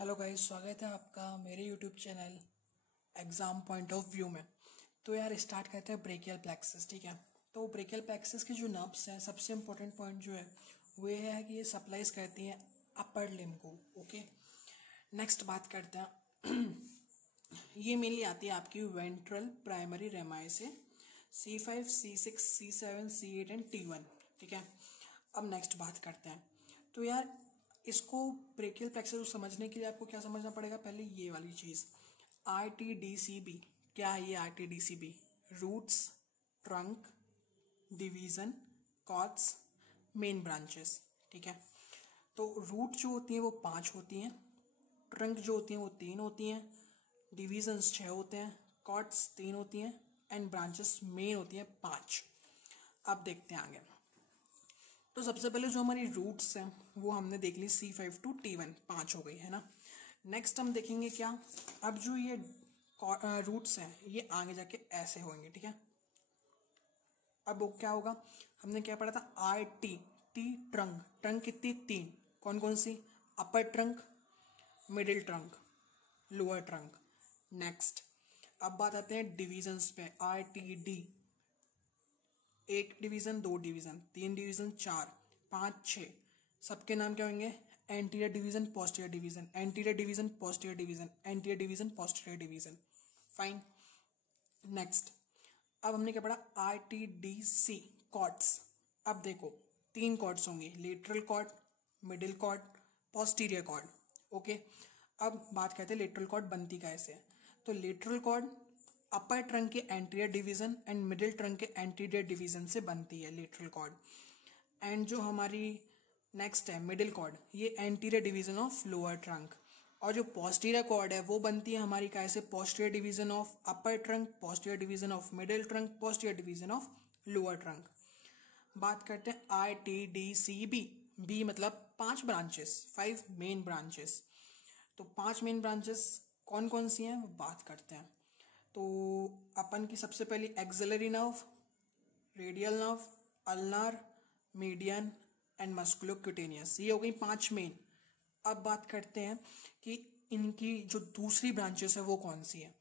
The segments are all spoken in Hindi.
हेलो गाइस, स्वागत है आपका मेरे YouTube channel exam point of view में। तो यार स्टार्ट करते हैं ब्रेकियल प्लेक्सस। ठीक है, तो ब्रेकियल प्लेक्सस के जो नर्व्स हैं, सबसे इम्पोर्टेंट पॉइंट जो है वो ये है कि ये सप्लाइज करती हैं अपर लिम्ब को। ओके, नेक्स्ट बात करते हैं ये मेनली आती है आपकी वेंट्रल प्राइमरी रेमाई से C5, C6, C7, C8 and T1। ठीक है, अब नेक्स्ट बात करते हैं। तो यार इसको ब्रेकियल प्लेक्सस समझने के लिए आपको क्या समझना पड़ेगा, पहले ये वाली चीज़ RTDCB। क्या है ये RTDCB? Roots, trunk, division, cords, main branches. ठीक है, तो रूट जो होती हैं वो 5 होती हैं, ट्रंक जो होती हैं वो 3 होती हैं, डिवीजन्स 6 होते हैं, कॉर्ड्स 3 होती हैं एंड ब्रांचेस मेन होती हैं 5। अब देखते हैं आगे। तो सबसे पहले जो हमारी रूट्स हैं वो हमने देख ली C5 to T1, 5 हो गई है ना। नेक्स्ट हम देखेंगे क्या, अब जो ये रूट्स हैं ये आगे जाके ऐसे होंगे। ठीक है, अब वो क्या होगा, हमने क्या पढ़ा था RT, T ट्रंक, ट्रंक कितनी 3, कौन कौन सी, upper trunk, middle trunk, lower trunk. Next अब बात आते हैं डिविजन्स पे, RTD, 1 डिवीजन, 2 डिवीजन, 3 डिवीजन, 4, 5, 6, सबके नाम क्या होंगे, anterior division, posterior division, anterior division, posterior division, anterior division, posterior division. Fine. Next अब हमने क्या पढ़ा, RTDC कॉर्ड्स। अब देखो 3 कॉर्ड्स होंगे, lateral cord, middle cord, posterior cord. Okay, अब बात करते हैं लेटरल कॉर्ड बनती कैसे है। तो लेटरल कॉर्ड अपर ट्रंक के anterior division and middle trunk के एंटीरियर डिवीजन से बनती है लेटरल कॉर्ड। एंड जो हमारी नेक्स्ट है मिडिल कॉर्ड, ये anterior division of lower trunk. और जो पोस्टीरियर कॉर्ड है वो बनती है हमारी कैसे, posterior division of upper trunk, posterior division of middle trunk, posterior division of lower trunk. बात करते हैं RTDCB, बी मतलब 5 ब्रांचेस, 5 मेन ब्रांचेस। तो 5 मेन ब्रांचेस कौन कौन सी हैं वो बात करते हैं। तो अपन की सबसे पहली axillary nerve, radial nerve, ulnar, median and musculocutaneous, ये हो गई 5 मेन। अब बात करते हैं कि इनकी जो दूसरी ब्रांचेस है वो कौन सी है।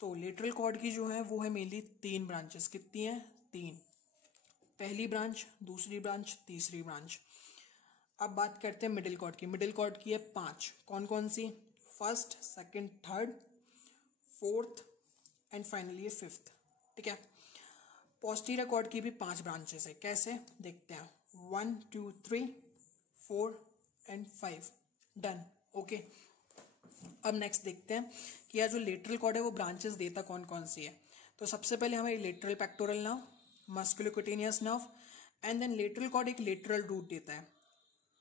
तो लेटरल कॉर्ड की जो है वो है मेनली 3 ब्रांचेस। कितनी है, 3। पहली ब्रांच, दूसरी ब्रांच, तीसरी ब्रांच। अब बात करते हैं मिडिल कॉर्ड की। मिडिल कॉर्ड की है 5, कौन कौन सी, first, second, third, fourth and finally 5th। ठीक है, पोस्टीरियर कॉर्ड की भी 5 ब्रांचेस है। कैसे देखते हैं, 1, 2, 3, 4 एंड 5। डन। ओके, अब नेक्स्ट देखते हैं कि यार जो लेटरल कॉर्ड है वो ब्रांचेस देता कौन कौन सी है। तो सबसे पहले हमारी lateral pectoral nerve, musculocutaneous nerve and then lateral cord एक लेटरल रूट देता है,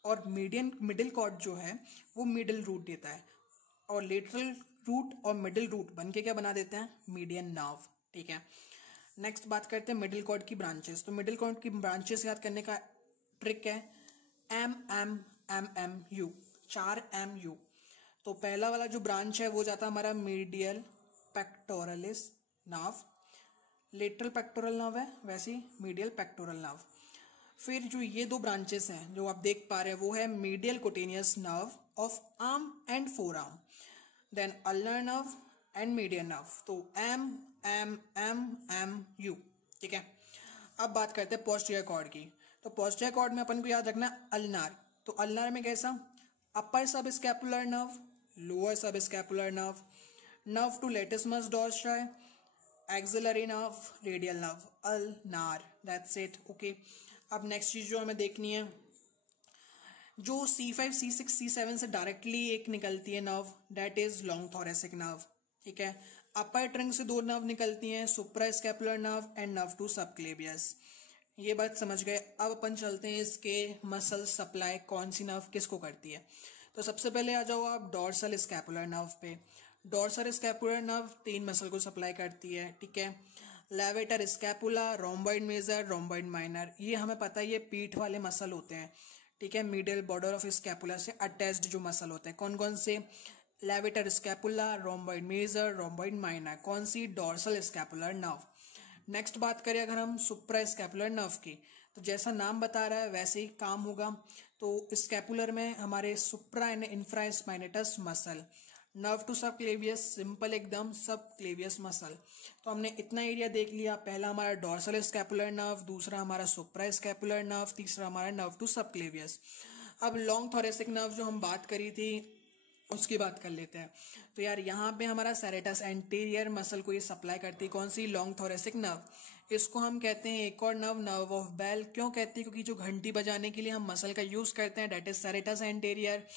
और मिडिल कॉर्ड जो है वो मिडिल रूट देता है, और लेटरल रूट और मिडिल रूट बनके क्या बना देते हैं, मीडियन नर्व। ठीक है, नेक्स्ट बात करते हैं मिडिल कॉर्ड की ब्रांचेस। तो मिडिल कॉर्ड की ब्रांचेस याद करने का ट्रिक है MMMMU, 4 MU। तो पहला वाला जो ब्रांच है वो जाता है हमारा medial pectoralis nerve, lateral pectoral nerve है वैसे मीडियल पेक्टोरल नर्व। फिर जो ये 2 ब्रांचेस हैं जो आप देख पा रहे हैं वो है medial cutaneous nerve of arm and forearm, then ulnar nerve and median nerve. तो MMMMU। ठीक है, अब बात करते हैं पोस्टीरियर कॉर्ड की। तो पोस्टीरियर कॉर्ड में अपन को याद रखना अल्नार। तो अल्नार में कैसा, upper subscapular nerve, lower subscapular nerve, nerve to latissimus dorsi, axillary nerve, radial nerve, ulnar. That's it. Okay, अब नेक्स्ट चीज जो हमें देखनी है, जो C5, C6, C7 से डायरेक्टली एक निकलती है nerve, that is long thoracic nerve. ठीक है, अपर ट्रंक से 2 नर्व निकलती हैं, suprascapular nerve and nerve to subclavius. ये बात समझ गए। अब अपन चलते हैं इसके मसल सप्लाई कौन सी नर्व किसको करती है। तो सबसे पहले आ जाओ आप डोर्सल स्कैपुलर नर्व पे। डोर्सल स्कैपुलर नर्व 3 मसल को सप्लाई करती है। ठीक है, levator scapula, rhomboid major, rhomboid minor, ये हमें पता है ये पीठ वाले मसल होते हैं। ठीक है, मिडिल बॉर्डर ऑफ स्कैपुला से अटैच्ड जो मसल होते हैं, कौन कौन से, levator scapula, rhomboid major, rhomboid minor, कौन सी, डोर्सल स्कैपुलर नर्व। नेक्स्ट बात करें अगर हम सुप्रा स्कैपुलर नर्व की, तो जैसा नाम बता रहा है वैसे ही काम होगा। तो स्कैपुलर में हमारे supra and infraspinatus muscle, nerve to subclavius, simple एकदम, सब क्लेवियस मसल। तो हमने इतना एरिया देख लिया। पहला हमारा डॉर्सल स्कैपुलर नर्व, दूसरा हमारा सुप्रा स्कैपुलर नर्व, तीसरा हमारा नर्व टू सब क्लेवियस। अब लॉन्ग थोरेसिक नर्व जो हम बात करी थी उसकी बात कर लेते हैं। तो यार यहाँ पे हमारा सेरेटस एंटीरियर मसल को ये सप्लाई करती है, कौन सी? Long thoracic nerve. इसको हम कहते हैं एक और नर्व, नर्व ऑफ बेल। क्यों कहते हैं? क्योंकि जो घंटी बजाने के लिए हम मसल का यूज करते हैं, डेट इज सेरेटस एंटीरियर,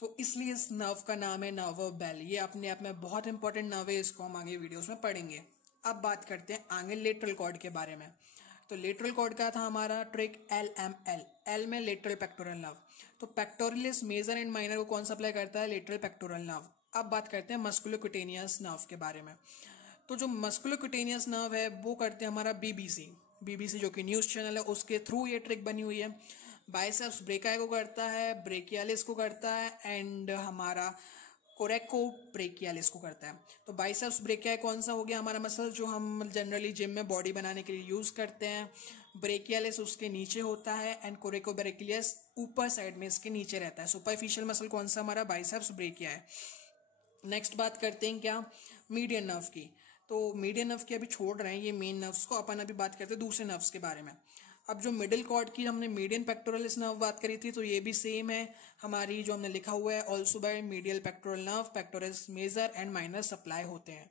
तो इसलिए इस नर्व का नाम है नर्व ऑफ बेल। ये अपने आप में बहुत इंपॉर्टेंट नर्व है, इसको हम आगे वीडियोस में पढ़ेंगे। अब बात करते हैं आगे लेटरल कॉर्ड के बारे में। तो लेटरल कॉर्ड का था हमारा ट्रिक LML, एल में लेटरल पेक्टोरल नर्व। तो पेक्टोरलिस मेजर एंड माइनर को कौन सप्लाई करता है? Lateral pectoral nerve. अब बात करते हैं मस्कुलोक्यूटेनियस नर्व के बारे में। तो जो मस्कुलोक्यूटेनियस नर्व है वो करते हैं हमारा बीबीसी जो कि न्यूज चैनल है, उसके थ्रू ये ट्रिक बनी हुई है। बाइसेप्स ब्रेकाई को करता है, ब्रेकियालिस को करता है, एंड हमारा कोरेको ब्रेकियालिस को करता है। तो बाइसेप्स ब्रेकियाई कौन सा हो गया हमारा मसल जो हम जनरली जिम में बॉडी बनाने के लिए यूज करते हैं, ब्रेकियालिस उसके नीचे होता है, एंड कोरेको ब्रेकियालिस ऊपर साइड में इसके नीचे रहता है। सुपरफिशियल मसल कौन सा? हमारा बाइसेप्स ब्रेकिया है। नेक्स्ट बात करते हैं क्या? मीडियन नर्व की। तो मीडियन नर्व की अभी छोड़ रहे हैं, ये मेन नर्व्स को, अपन अभी बात करते हैं दूसरे नर्व्स के बारे में। अब जो मिडिल कॉर्ड की हमने मीडियन पेक्टोरलिस नर्व बात करी थी, तो ये भी सेम है हमारी, जो हमने लिखा हुआ है also by medial pectoral nerve, pectoralis major and minor supply होते हैं।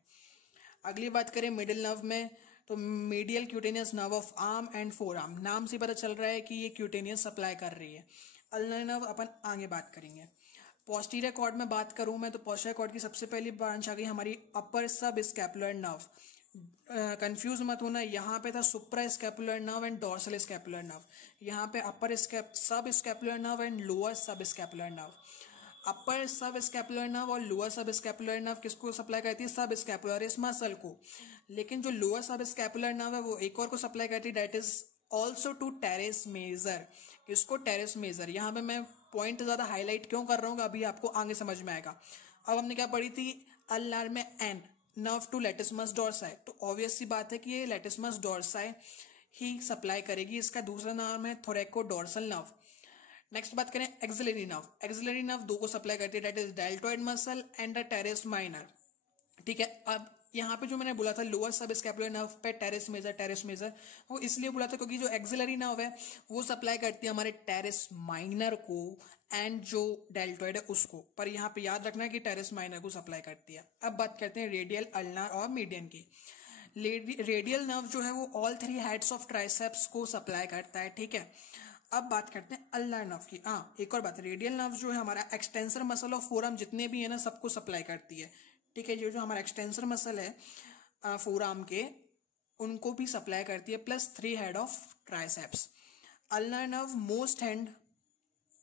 अगली बात करें मिडिल नर्व में, तो medial cutaneous nerve of arm and forearm, नाम से पता चल रहा है कि ये क्यूटेनियस सप्लाई कर रही है। अल्नर नर्व अपन आगे बात करेंगे। पोस्टीरियर कॉर्ड में बात करूं मैं, तो पोस्टीरियर कॉर्ड की सबसे पहली ब्रांच आ गई हमारी अपर सब स्कैपुलर नर्व। कंफ्यूज मत होना, यहाँ पे था suprascapular nerve and dorsal scapular nerve, यहाँ पे upper subscapular nerve and lower subscapular nerve. Upper subscapular nerve और लोअर सब स्कैपुलर नर्व किसको सप्लाई करती है? सब स्कैपुलर इस मसल को। लेकिन जो लोअर सब स्कैपुलर नर्व है वो एक और को सप्लाई करती है, that is also to teres major. किसको? Teres major. यहाँ पे मैं पॉइंट ज्यादा हाईलाइट क्यों कर रहा हूँ, अभी आपको आगे समझ में आएगा। अब हमने क्या पढ़ी थी? अल्नार में एन, नर्व टू लेटिसमस डोर्साई। तो ऑब्वियस सी बात है कि ये लेटिसमस डोर्साई ही सप्लाई करेगी। इसका दूसरा नाम है थोरैको डोर्सल नर्व। नेक्स्ट बात करें एक्सिलरी नर्व। एक्सिलरी नर्व दो को सप्लाई करती है, that is deltoid muscle and teres minor. ठीक है। अब यहाँ पे जो मैंने बोला था लोअर सब स्कैपुलर नर्व पे टेरेस मेजर, वो इसलिए बोला था क्योंकि जो एक्सिलरी नर्व है वो सप्लाई करती है हमारे टेरेस माइनर को एंड जो डेल्टोइड है उसको। पर यहाँ पे याद रखना है कि टेरेस माइनर को सप्लाई करती है। अब बात करते हैं रेडियल, अल्नार और मीडियन की। रेडियल नर्व जो है वो all three heads of triceps को सप्लाई करता है। ठीक है। अब बात करते हैं अल्नार नर्व की। हाँ, एक और बात, रेडियल नर्व जो है हमारा एक्सटेंसर मसल ऑफ फोरआर्म जितने भी है ना सबको सप्लाई करती है। ठीक है। जो हमारा एक्सटेंसर मसल है फोरआर्म के, उनको भी सप्लाई करती है, plus three head of triceps. Ulnar nerve most hand,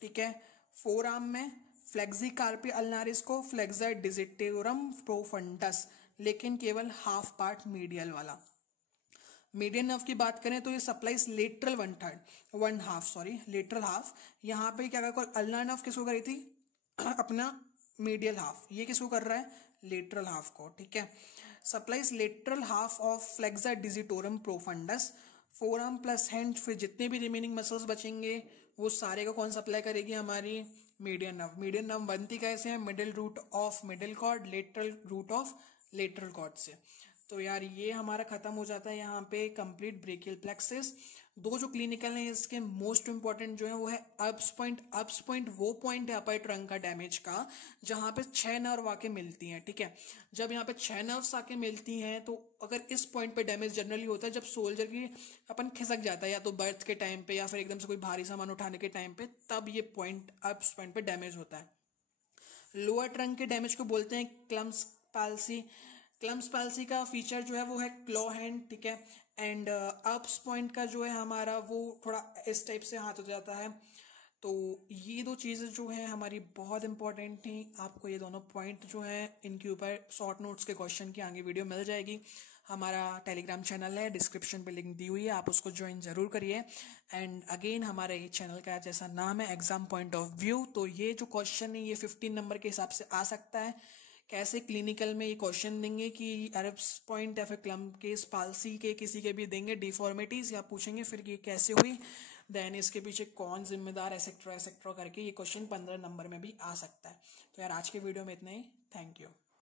ठीक है, फोरआर्म में फ्लेक्सी कार्पी अल्नारिस को, फ्लेक्सर डिजिटेरम प्रोफंडस, लेकिन केवल हाफ पार्ट मीडियल वाला। मीडियन नर्व की बात करें तो ये सप्लाइज लेटरल लेटरल हाफ। यहाँ पे क्या कर अल्नार नर्व किसको करी थी? अपना मीडियल हाफ। ये किसको कर रहा है? लेटरल हाफ को। ठीक है। Supplies lateral half of flexor digitorum profundis, forearm plus hand. फिर जितने भी रिमेनिंग मसल्स बचेंगे वो सारे को कौन सप्लाई करेगी? हमारी मीडियन नर्व। मीडियन नर्व बनती कैसे है? Middle root of middle cord, lateral root of lateral cord से। तो यार ये हमारा खत्म हो जाता है यहाँ पे कंप्लीट ब्रेकियल प्लेक्सिस। दो जो क्लिनिकल है इसके मोस्ट इंपॉर्टेंट जो है वो है अप्स पॉइंट। अप्स पॉइंट वो पॉइंट है अपर ट्रंक का डैमेज का जहां पे 6 नर्व आके मिलती हैं। ठीक है। जब यहाँ पे 6 नर्व्स आके मिलती हैं तो अगर इस पॉइंट पे डैमेज जनरली होता है जब सोल्जर की अपन खिसक जाता है, या तो बर्थ के टाइम पे या फिर एकदम से कोई भारी सामान उठाने के टाइम पे, तब ये पॉइंट अप्स पॉइंट पे डैमेज होता है। लोअर ट्रंक के डैमेज को बोलते हैं क्लम्स पाल्सी। क्लम्स पाल्सी का फीचर जो है वो है क्लॉ हैंड। ठीक है। एंड अप्स पॉइंट का जो है हमारा वो थोड़ा इस टाइप से हाथ हो जाता है। तो ये दो चीज़ें जो है हमारी बहुत इंपॉर्टेंट थी। आपको ये दोनों पॉइंट जो है इनके ऊपर शॉर्ट नोट्स के क्वेश्चन की आगे वीडियो मिल जाएगी। हमारा टेलीग्राम चैनल है, डिस्क्रिप्शन पे लिंक दी हुई है, आप उसको ज्वाइन जरूर करिए। एंड अगेन हमारे ये चैनल का जैसा नाम है एग्जाम पॉइंट ऑफ व्यू, तो ये जो क्वेश्चन है ये 15 नंबर के हिसाब से आ सकता है कैसे क्लिनिकल में ये क्वेश्चन देंगे कि एरप्स पॉइंट या फिर क्लम्प केस पाल्सी के किसी के भी देंगे डिफॉर्मिटीज़, या पूछेंगे फिर ये कैसे हुई, देन इसके पीछे कौन जिम्मेदार, एसेक्ट्रा एसेक्ट्रा करके ये क्वेश्चन 15 नंबर में भी आ सकता है। तो यार आज के वीडियो में इतना ही, थैंक यू।